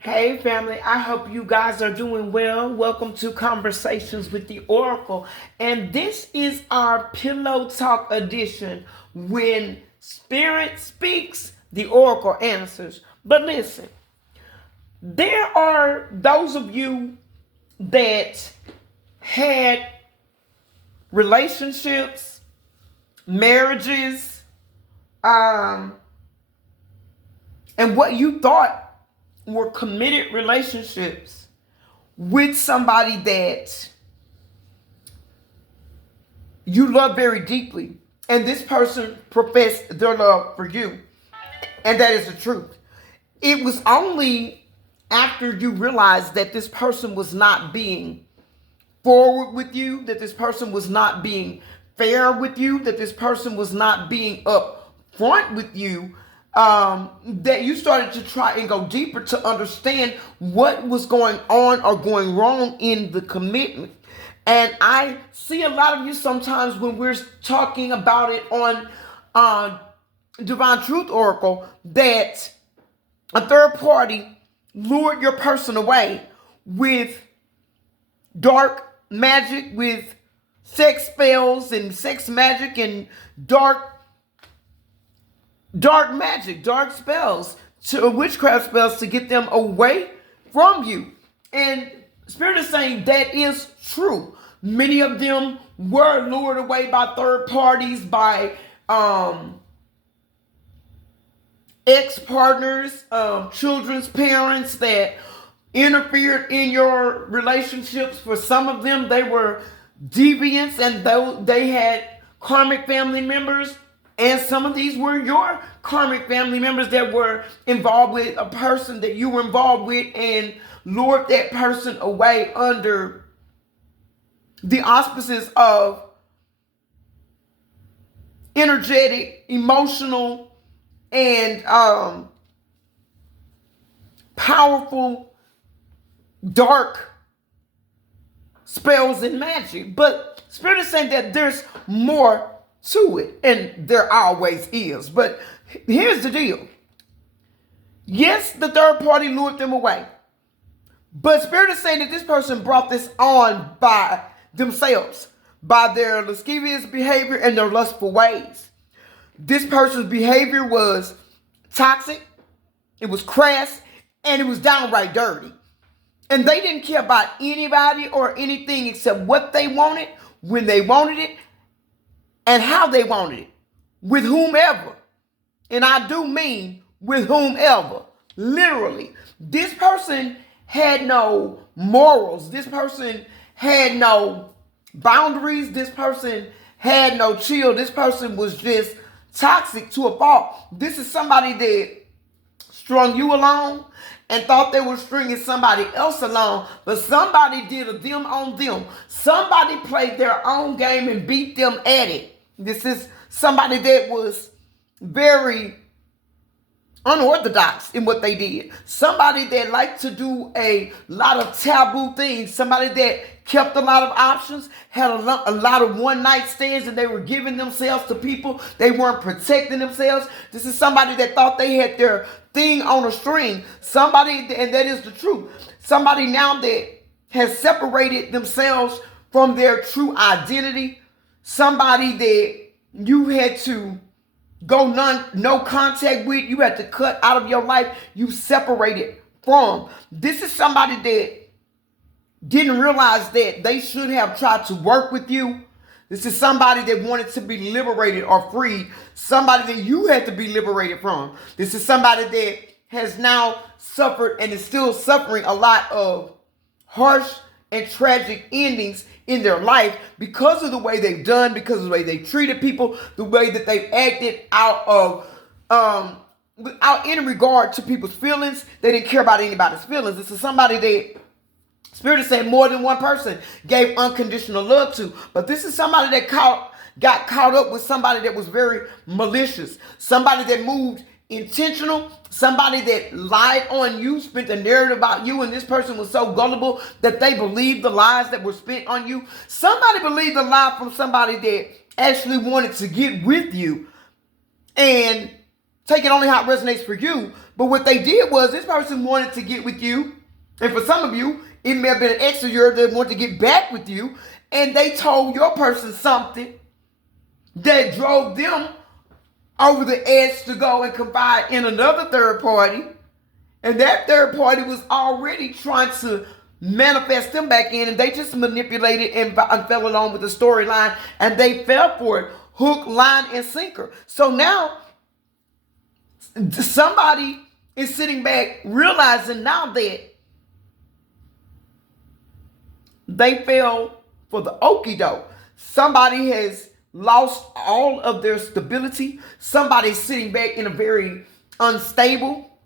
Hey family, I hope you guys are doing well. Welcome to Conversations with the Oracle. And this is our Pillow Talk edition. When Spirit speaks, the Oracle answers. But listen, there are those of you that had relationships, marriages, and what you thought were committed relationships with somebody that you love very deeply, and this person professed their love for you, and that is the truth. It was only after you realized that this person was not being forward with you, that this person was not being fair with you, that this person was not being upfront with you, that you started to try and go deeper to understand what was going on or going wrong in the commitment. And I see a lot of you sometimes when we're talking about it on Divine Truth Oracle that a third party lured your person away with dark magic, with sex spells and sex magic and dark magic, dark spells, to witchcraft spells to get them away from you. And Spirit is saying that is true. Many of them were lured away by third parties, by ex-partners, children's parents that interfered in your relationships. For some of them, they were deviants, and they had karmic family members. And some of these were your karmic family members that were involved with a person that you were involved with and lured that person away under the auspices of energetic, emotional, and powerful, dark spells and magic. But Spirit is saying that there's more to it, and there always is. But here's the deal. Yes, the third party lured them away, but Spirit is saying that this person brought this on by themselves, by their lascivious behavior and their lustful ways. This person's behavior was toxic, it was crass, and it was downright dirty. And they didn't care about anybody or anything except what they wanted, when they wanted it, and how they wanted it, with whomever. And I do mean with whomever. Literally. This person had no morals. This person had no boundaries. This person had no chill. This person was just toxic to a fault. This is somebody that strung you along and thought they were stringing somebody else along, but somebody did a them on them. Somebody played their own game and beat them at it. This is somebody that was very unorthodox in what they did. Somebody that liked to do a lot of taboo things. Somebody that kept a lot of options, had a lot of one-night stands, and they were giving themselves to people. They weren't protecting themselves. This is somebody that thought they had their thing on a string. Somebody, and that is the truth. Somebody now that has separated themselves from their true identity. Somebody that you had to go no contact with, you had to cut out of your life, you separated from. This is somebody that didn't realize that they should have tried to work with you. This is somebody that wanted to be liberated or freed. Somebody that you had to be liberated from. This is somebody that has now suffered and is still suffering a lot of harsh and tragic endings in their life because of the way they've done, because of the way they treated people, the way that they've acted out of without any regard to people's feelings. They didn't care about anybody's feelings. This is somebody that Spirit is saying more than one person gave unconditional love to. But this is somebody that got caught up with somebody that was very malicious, somebody that moved intentional, somebody that lied on you, spent a narrative about you, and this person was so gullible that they believed the lies that were spent on you. Somebody believed a lie from somebody that actually wanted to get with you, and Take it only how it resonates for you. But what they did was this person wanted to get with you. And for some of you, it may have been an ex of yours that wanted to get back with you. And they told your person something that drove them over the edge to go and confide in another third party. And that third party was already trying to manifest them back in, and they just manipulated and fell along with the storyline, and they fell for it, hook, line, and sinker. So now somebody is sitting back realizing now that they fell for the okie doke. Somebody has lost all of their stability. Somebody's sitting back in a very unstable,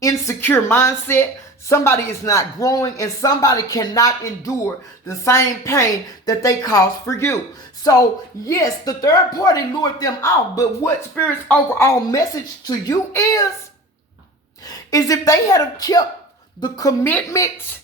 insecure mindset. Somebody is not growing, and somebody cannot endure the same pain that they caused for you. So yes, the third party lured them out, but what Spirit's overall message to you is if they had kept the commitment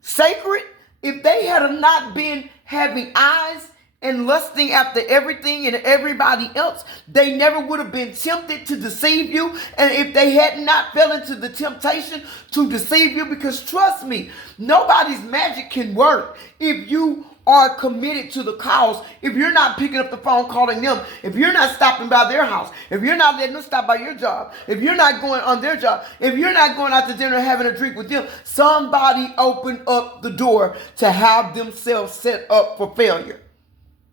sacred, if they had not been having eyes and lusting after everything and everybody else, they never would have been tempted to deceive you. And if they had not fell into the temptation to deceive you, because trust me, nobody's magic can work if you are committed to the cause. If you're not picking up the phone calling them, if you're not stopping by their house, if you're not letting them stop by your job, if you're not going on their job, if you're not going out to dinner and having a drink with them, somebody opened up the door to have themselves set up for failure.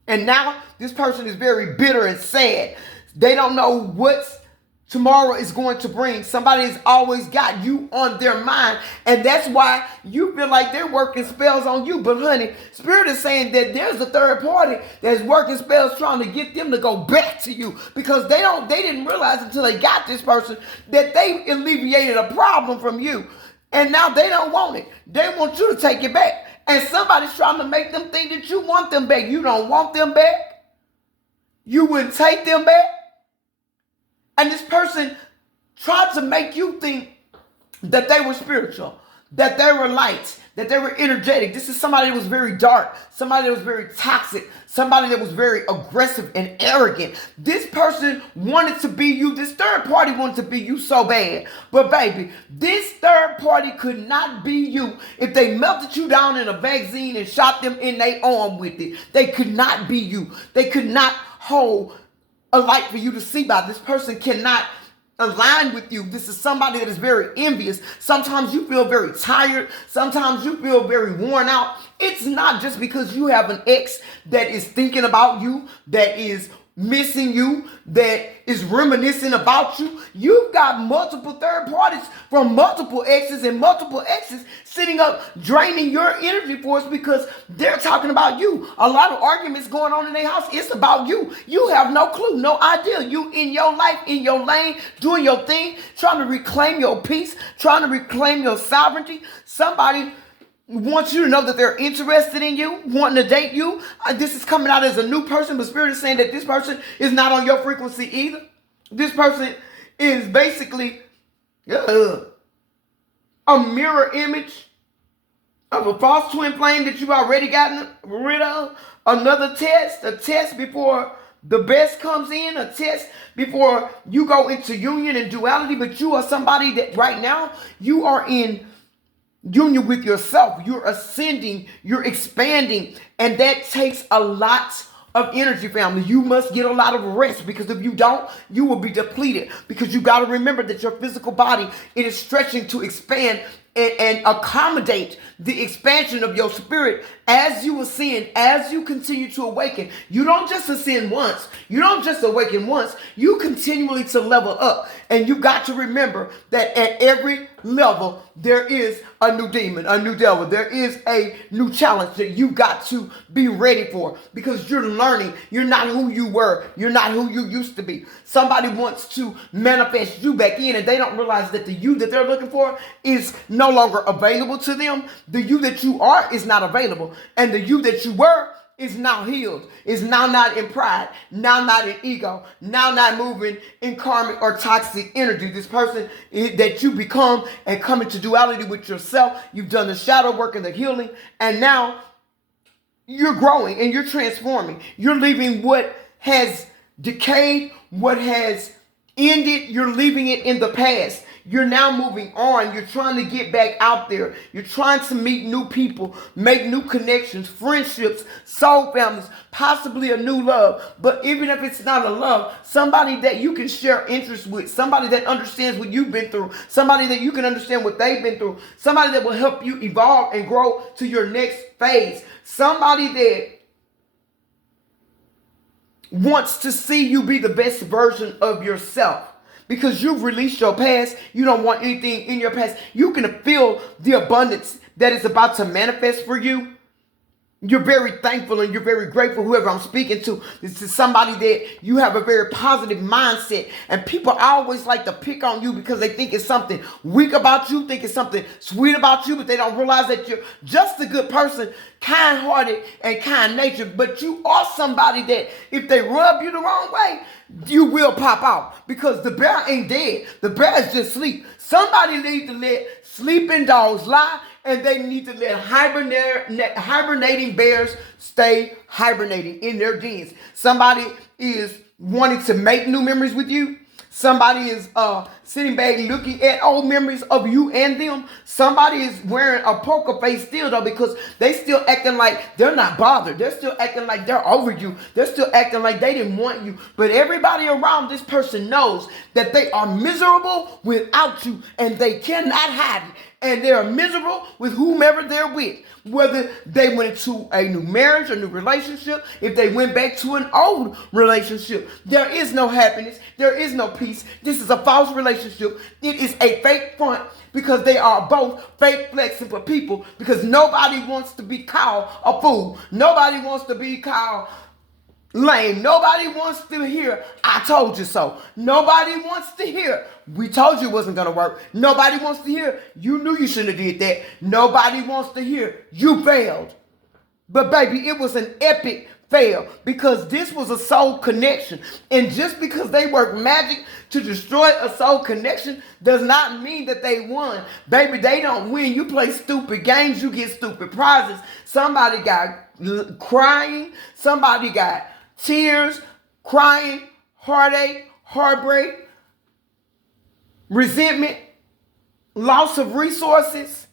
And now this person is very bitter and sad. They don't know what tomorrow is going to bring. Somebody has always got you on their mind. And that's why you feel like they're working spells on you. But honey, Spirit is saying that there's a third party that's working spells trying to get them to go back to you. Because they didn't realize until they got this person that they alleviated a problem from you. And now they don't want it. They want you to take it back. And somebody's trying to make them think that you want them back. You don't want them back. You wouldn't take them back. And this person tried to make you think that they were spiritual, that they were light, that they were energetic. This is somebody that was very dark, somebody that was very toxic, somebody that was very aggressive and arrogant. This person wanted to be you. This third party wanted to be you so bad. But baby, this third party could not be you if they melted you down in a vaccine and shot them in their arm with it. They could not be you. They could not hold a light for you to see by. This person cannot align with you. This is somebody that is very envious. Sometimes you feel very tired. Sometimes you feel very worn out. It's not just because you have an ex that is thinking about you, that is missing you, that is reminiscing about you. You've got multiple third parties from multiple exes and multiple exes sitting up draining your energy force because they're talking about you. A lot of arguments going on in their house. It's about you. You have no clue, no idea. You in your life, in your lane, doing your thing, trying to reclaim your peace, trying to reclaim your sovereignty. Somebody wants you to know that they're interested in you, wanting to date you. This is coming out as a new person, but Spirit is saying that this person is not on your frequency either. This person is basically a mirror image of a false twin flame that you've already gotten rid of. Another test, a test before the best comes in, a test before you go into union and duality. But you are somebody that right now you are in union with yourself. You're ascending, you're expanding, and that takes a lot of energy, family. You must get a lot of rest, because if you don't, you will be depleted, because you got to remember that your physical body, it is stretching to expand and accommodate the expansion of your spirit as you ascend, as you continue to awaken. You don't just ascend once. You don't just awaken once. You continually to level up. And you got to remember that at every level, there is a new demon, a new devil. There is a new challenge that you got to be ready for, because you're learning. You're not who you were. You're not who you used to be. Somebody wants to manifest you back in, and they don't realize that the you that they're looking for is no longer available to them. The you that you are is not available. And the you that you were is now healed, is now not in pride, now not in ego, now not moving in karmic or toxic energy. This person that you become and come into duality with yourself, you've done the shadow work and the healing, and now you're growing and you're transforming. You're leaving what has decayed, what has end it. You're leaving it in the past. You're now moving on. You're trying to get back out there. You're trying to meet new people, make new connections, friendships, soul families, possibly a new love. But even if it's not a love, somebody that you can share interests with, somebody that understands what you've been through, somebody that you can understand what they've been through, somebody that will help you evolve and grow to your next phase, somebody that wants to see you be the best version of yourself. Because you've released your past, you don't want anything in your past. You can feel the abundance that is about to manifest for you. You're very thankful and you're very grateful, whoever I'm speaking to. This is somebody that you have a very positive mindset. And people always like to pick on you because they think it's something weak about you, think it's something sweet about you, but they don't realize that you're just a good person, kind-hearted and kind-natured. But you are somebody that if they rub you the wrong way, you will pop out, because the bear ain't dead. The bear is just asleep. Somebody needs to let sleeping dogs lie, and they need to let hibernating bears stay hibernating in their dens. Somebody is wanting to make new memories with you. Somebody is sitting back looking at old memories of you and them. Somebody is wearing a poker face still, though, because they still acting like they're not bothered. They're still acting like they're over you. They're still acting like they didn't want you. But everybody around this person knows that they are miserable without you, and they cannot hide it. And they are miserable with whomever they're with. Whether they went into a new marriage, a new relationship, if they went back to an old relationship. There is no happiness. There is no peace. This is a false relationship. It is a fake front, because they are both fake flexing for people, because nobody wants to be called a fool. Nobody wants to be called lame. Nobody wants to hear, I told you so. Nobody wants to hear, we told you it wasn't going to work. Nobody wants to hear, you knew you shouldn't have did that. Nobody wants to hear, you failed. But baby, it was an epic fail, because this was a soul connection. And just because they work magic to destroy a soul connection does not mean that they won. Baby, they don't win. You play stupid games, you get stupid prizes. Somebody got crying. Somebody got tears, crying, heartache, heartbreak, resentment, loss of resources.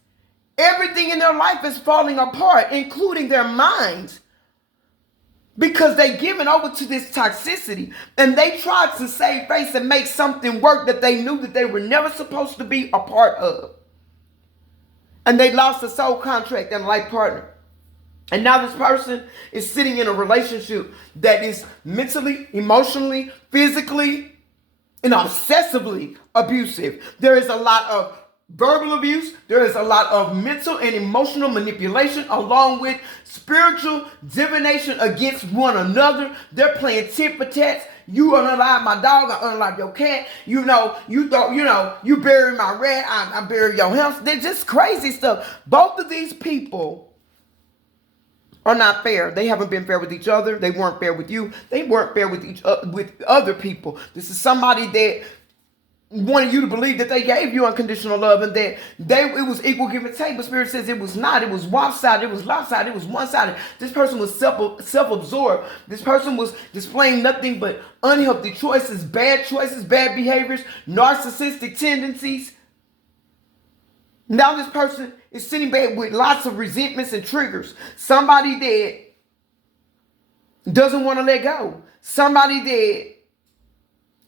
Everything in their life is falling apart, including their minds, because they've given over to this toxicity, and they tried to save face and make something work that they knew that they were never supposed to be a part of. And they lost a soul contract and a life partner. And now this person is sitting in a relationship that is mentally, emotionally, physically, and obsessively abusive. There is a lot of verbal abuse. There is a lot of mental and emotional manipulation, along with spiritual divination against one another. They're playing tit for tat. You unalive my dog, I unalive your cat. You bury my rat, I bury your hamster. They're just crazy stuff. Both of these people are not fair. They haven't been fair with each other. They weren't fair with you. They weren't fair with with other people. This is somebody that wanted you to believe that they gave you unconditional love and that it was equal give and take, but Spirit says it was not. It was one-sided. It was lopsided. It was one-sided. This person was self-absorbed. This person was displaying nothing but unhealthy choices, bad behaviors, narcissistic tendencies. Now this person is sitting back with lots of resentments and triggers. Somebody that doesn't want to let go. Somebody that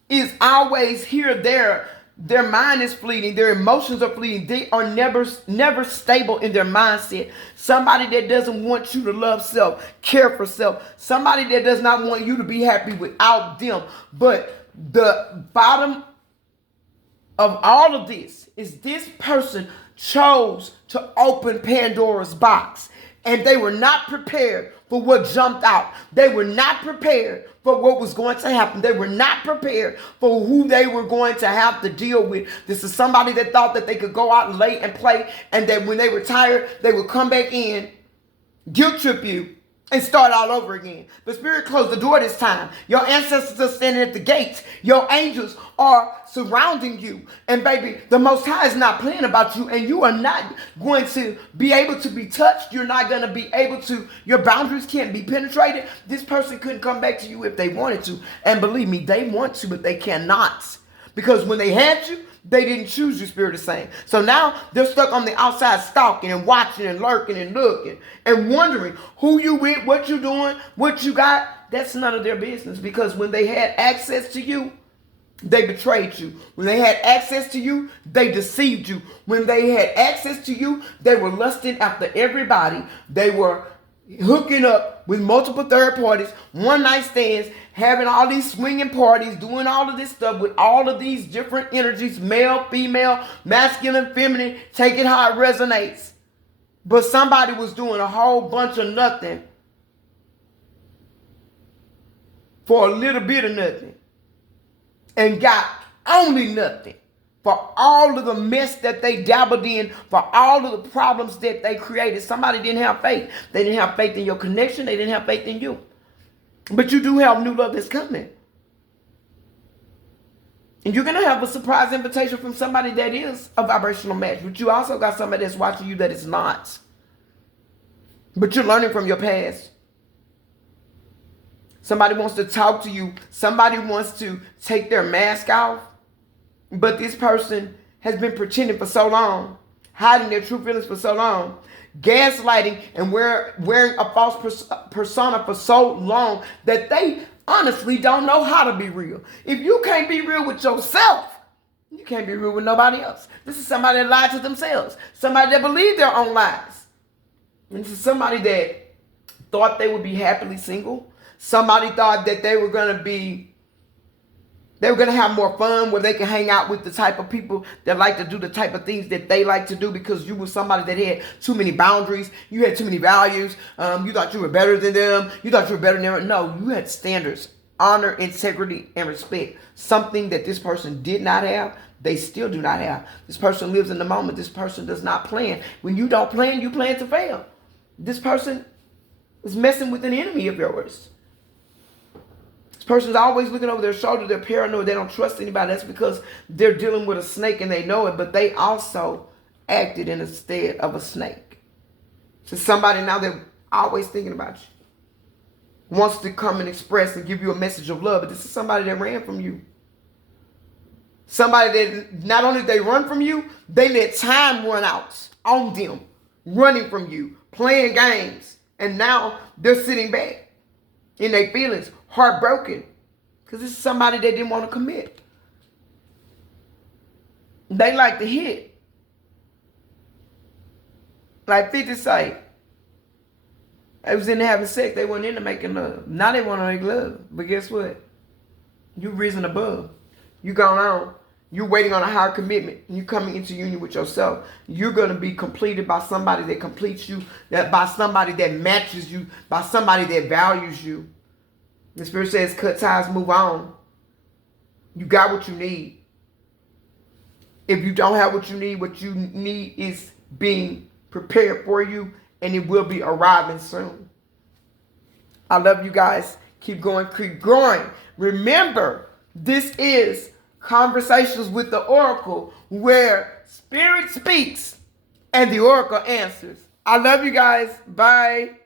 is always here, there. Their mind is fleeting. Their emotions are fleeting. They are never stable in their mindset. Somebody that doesn't want you to love self, care for self. Somebody that does not want you to be happy without them. But the bottom of all of this is this person chose to open Pandora's box, and they were not prepared for what jumped out. They were not prepared for what was going to happen. They were not prepared for who they were going to have to deal with. This is somebody that thought that they could go out and lay and play, and that when they were tired, they would come back in, guilt trip you, and start all over again. But Spirit closed the door this time. Your ancestors are standing at the gates. Your angels are surrounding you. And baby, the Most High is not playing about you, and you are not going to be able to be touched. You're not going to be able to, your boundaries can't be penetrated. This person couldn't come back to you if they wanted to. And believe me, they want to, but they cannot. Because when they had you, they didn't choose you, Spirit is saying. So now they're stuck on the outside stalking and watching and lurking and looking and wondering who you with, what you doing, what you got. That's none of their business, because when they had access to you, they betrayed you. When they had access to you, they deceived you. When they had access to you, they were lusting after everybody. They were hooking up with multiple third parties, one night stands, having all these swinging parties, doing all of this stuff with all of these different energies, male, female, masculine, feminine, take it how it resonates. But somebody was doing a whole bunch of nothing for a little bit of nothing and got only nothing for all of the mess that they dabbled in, for all of the problems that they created. Somebody didn't have faith. They didn't have faith in your connection. They didn't have faith in you. But you do have new love that's coming. And you're going to have a surprise invitation from somebody that is a vibrational match. But you also got somebody that's watching you that is not. But you're learning from your past. Somebody wants to talk to you. Somebody wants to take their mask off. But this person has been pretending for so long, hiding their true feelings for so long, gaslighting and wearing a false persona for so long that they honestly don't know how to be real. If you can't be real with yourself, you can't be real with nobody else. This is somebody that lied to themselves. Somebody that believed their own lies. And this is somebody that thought they would be happily single. Somebody thought that they were going to have more fun, where they can hang out with the type of people that like to do the type of things that they like to do, because you were somebody that had too many boundaries. You had too many values. You thought you were better than them. You thought you were better than them. No, you had standards, honor, integrity, and respect. Something that this person did not have, they still do not have. This person lives in the moment. This person does not plan. When you don't plan, you plan to fail. This person is messing with an enemy of yours. This person's always looking over their shoulder. They're paranoid. They don't trust anybody. That's because they're dealing with a snake and they know it, but they also acted in the stead of a snake. So somebody now, they're always thinking about you, wants to come and express and give you a message of love, but this is somebody that ran from you. Somebody that not only they run from you, they let time run out on them, running from you, playing games, and now they're sitting back in their feelings, heartbroken, because this is somebody that didn't want to commit. They like to hit. Like 50 say, they was into having sex, they weren't into making love. Now they want to make love. But guess what? You risen above. You gone on. You're waiting on a higher commitment. You coming into union with yourself. You're going to be completed by somebody that completes you, that by somebody that matches you, by somebody that values you. The Spirit says, cut ties, move on. You got what you need. If you don't have what you need is being prepared for you, and it will be arriving soon. I love you guys. Keep going, keep growing. Remember, this is Conversations with the Oracle, where Spirit speaks and the Oracle answers. I love you guys. Bye.